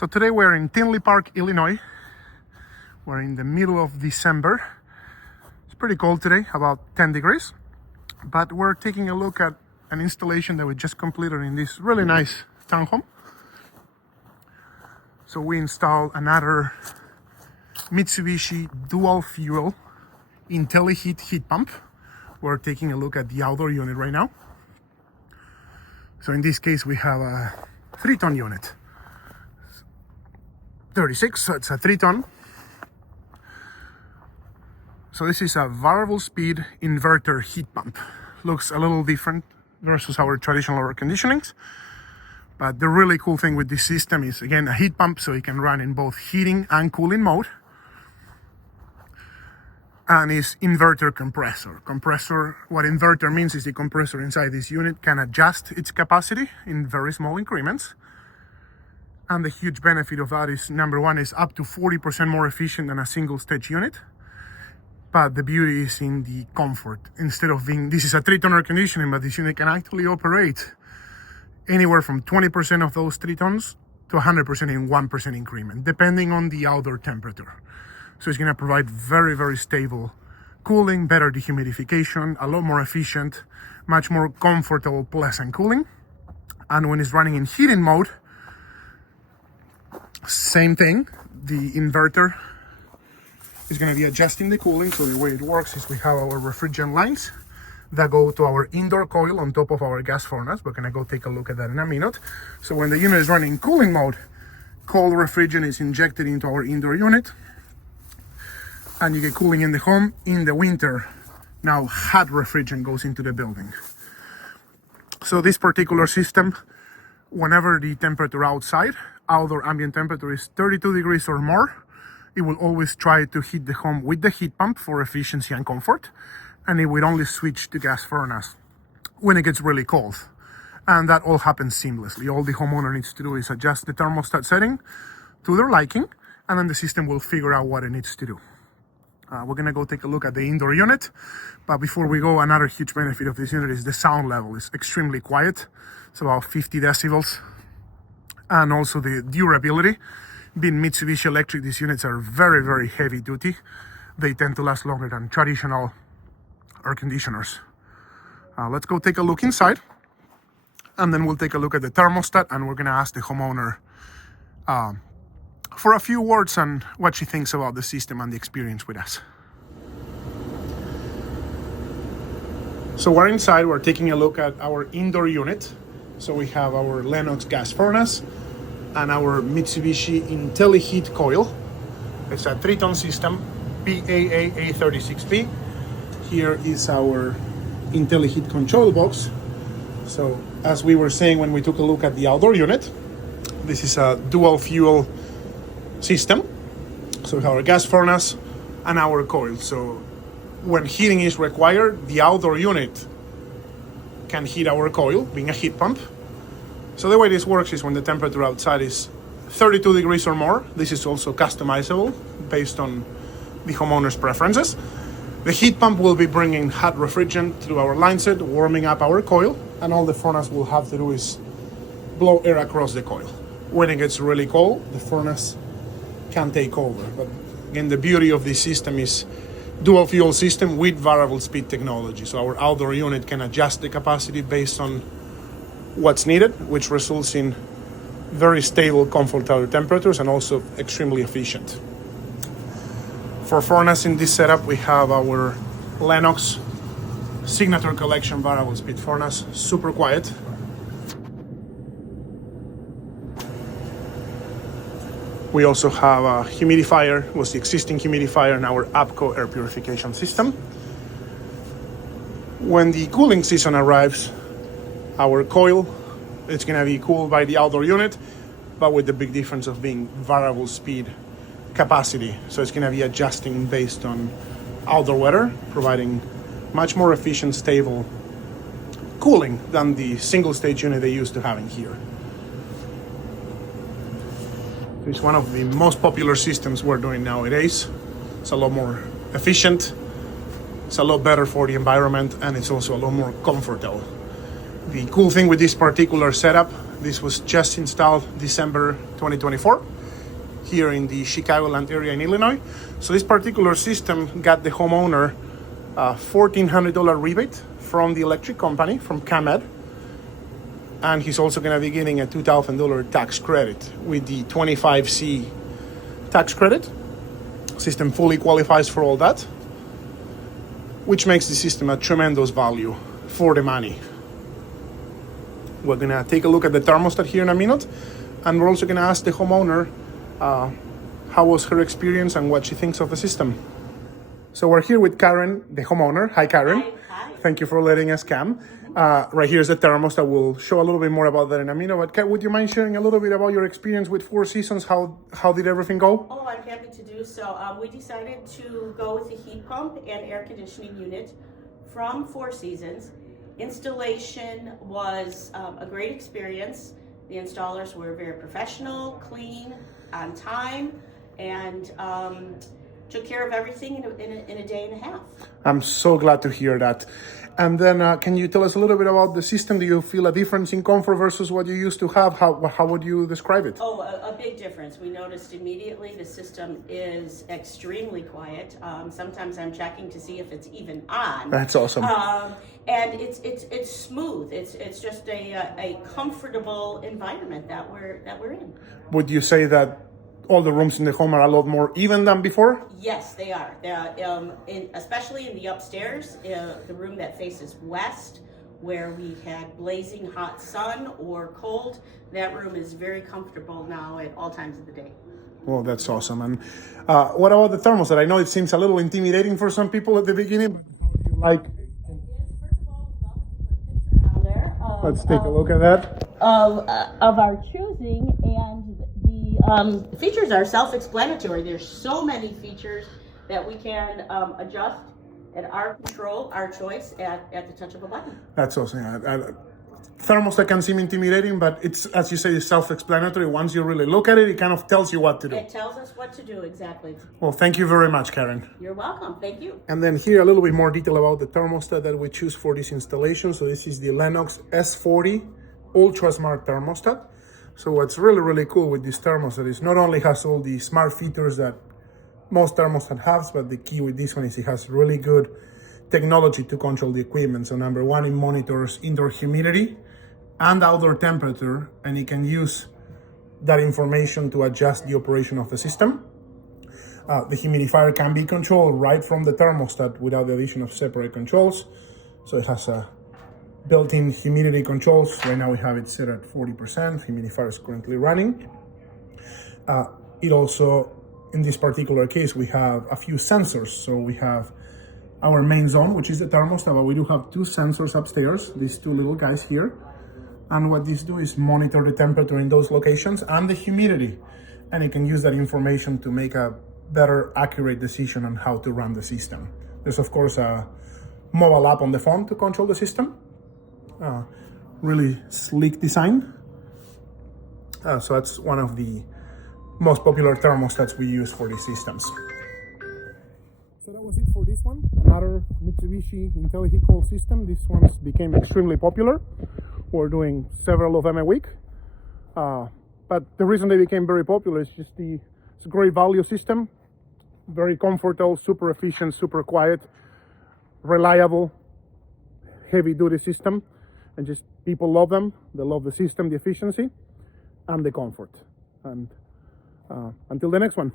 So today we're in Tinley Park, Illinois. We're in the middle of December. It's pretty cold today, about 10 degrees. But we're taking a look at an installation that we just completed in this really nice townhome. So we installed another Mitsubishi dual fuel intelli-HEAT heat pump. We're taking a look at the outdoor unit right now. So in this case, we have a 3-ton unit. 36, so it's a 3-ton. So this is a variable speed inverter heat pump. Looks a little different versus our traditional air conditionings. But the really cool thing with this system is, again, a heat pump, so it can run in both heating and cooling mode. And is inverter compressor. What inverter means is the compressor inside this unit can adjust its capacity in very small increments. And the huge benefit of that is, number one, is up to 40% more efficient than a single stage unit. But the beauty is in the comfort. Instead of being, this is a 3-ton air conditioning, but this unit can actually operate anywhere from 20% of those 3 tons to 100% in 1% increment, depending on the outdoor temperature. So it's gonna provide very, very stable cooling, better dehumidification, a lot more efficient, much more comfortable, pleasant cooling. And when it's running in heating mode, same thing, the inverter is going to be adjusting the cooling. So the way it works is we have our refrigerant lines that go to our indoor coil on top of our gas furnace. We're going to go take a look at that in a minute. So when the unit is running in cooling mode, cold refrigerant is injected into our indoor unit and you get cooling in the home. In the winter, now hot refrigerant goes into the building. So this particular system, whenever the temperature outside, outdoor ambient temperature is 32 degrees or more, it will always try to heat the home with the heat pump for efficiency and comfort. And it will only switch to gas furnace when it gets really cold. And that all happens seamlessly. All the homeowner needs to do is adjust the thermostat setting to their liking, and then the system will figure out what it needs to do. We're gonna go take a look at the indoor unit. But before we go, another huge benefit of this unit is the sound level. It's extremely quiet. It's about 50 decibels. And also the durability. Being Mitsubishi electric, these units are very, very heavy duty. They tend to last longer than traditional air conditioners. Let's go take a look inside. And then we'll take a look at the thermostat, and we're gonna ask the homeowner for a few words on what she thinks about the system and the experience with us. So we're inside, we're taking a look at our indoor unit. So we have our Lennox gas furnace and our Mitsubishi intelli-HEAT coil. It's a 3-ton system, PAA A36P. Here is our intelli-HEAT control box. So as we were saying when we took a look at the outdoor unit, this is a dual fuel system. So we have our gas furnace and our coil. So when heating is required, the outdoor unit can heat our coil, being a heat pump. So the way this works is when the temperature outside is 32 degrees or more, this is also customizable based on the homeowner's preferences. The heat pump will be bringing hot refrigerant through our line set, warming up our coil, and all the furnace will have to do is blow air across the coil. When it gets really cold, the furnace can take over. But again, the beauty of this system is dual fuel system with variable speed technology. So our outdoor unit can adjust the capacity based on what's needed, which results in very stable, comfortable temperatures and also extremely efficient. For furnace in this setup, we have our Lennox Signature Collection variable speed furnace, super quiet. We also have a humidifier, was the existing humidifier in our APCO air purification system. When the cooling season arrives, our coil, it's gonna be cooled by the outdoor unit, but with the big difference of being variable speed capacity. So it's gonna be adjusting based on outdoor weather, providing much more efficient, stable cooling than the single stage unit they used to have in here. It's one of the most popular systems we're doing nowadays. It's a lot more efficient, it's a lot better for the environment, and it's also a lot more comfortable. The cool thing with this particular setup This was just installed December 2024 here in the Chicagoland area in Illinois. So this particular system got the homeowner a $1,400 rebate from the electric company, from ComEd. And he's also going to be getting a $2,000 tax credit with the 25C tax credit. System fully qualifies for all that, which makes the system a tremendous value for the money. We're going to take a look at the thermostat here in a minute, and we're also going to ask the homeowner how was her experience and what she thinks of the system. So we're here with Karen, the homeowner. Hi, Karen. Hi. Thank you for letting us come. Right here is the thermostat. We'll show a little bit more about that in a minute. But would you mind sharing a little bit about your experience with Four Seasons? How did everything go? Oh, I'm happy to do so. We decided to go with a heat pump and air conditioning unit from Four Seasons. Installation was a great experience. The installers were very professional, clean, on time, and took care of everything in a day and a half. I'm so glad to hear that. And then can you tell us a little bit about the system? Do you feel a difference in comfort versus what you used to have? How would you describe it? Oh, a big difference. We noticed immediately the system is extremely quiet. Sometimes I'm checking to see if it's even on. That's awesome. And it's smooth. It's just a comfortable environment that we're in. Would you say that all the rooms in the home are a lot more even than before? Yes, they are. Especially in the upstairs, the room that faces west, where we had blazing hot sun or cold, that room is very comfortable now at all times of the day. Well, that's awesome. And what about the thermostat? I know it seems a little intimidating for some people at the beginning, but how do you like? First of all, we'll put a picture on there. Let's take a look at that. Of our choosing, and the features are self-explanatory. There's so many features that we can adjust at our control, our choice, at the touch of a button. That's awesome. Thermostat can seem intimidating, but it's, as you say, self-explanatory. Once you really look at it, it kind of tells you what to do. It tells us what to do, exactly. Well, thank you very much, Karen. You're welcome. Thank you. And then here a little bit more detail about the thermostat that we choose for this installation. So this is the Lennox S40 Ultra Smart Thermostat. So what's really, really cool with this thermostat is not only has all the smart features that most thermostat has, but the key with this one is it has really good technology to control the equipment. So number one, it monitors indoor humidity and outdoor temperature, and it can use that information to adjust the operation of the system. The humidifier can be controlled right from the thermostat without the addition of separate controls. So it has a built-in humidity controls. Right now we have it set at 40%. Humidifier is currently running. It also, in this particular case, we have a few sensors. So we have our main zone, which is the thermostat, but we do have two sensors upstairs, these two little guys here. And what these do is monitor the temperature in those locations and the humidity. And it can use that information to make a better, accurate decision on how to run the system. There's, of course, a mobile app on the phone to control the system. Really sleek design. So that's one of the most popular thermostats we use for these systems. So that was it for this one. Another Mitsubishi intelli-HEAT system. This one became extremely popular. We're doing several of them a week. But the reason they became very popular is just it's a great value system, very comfortable, super efficient, super quiet, reliable, heavy duty system. And just people love them. They love the system, the efficiency, and the comfort. And until the next one.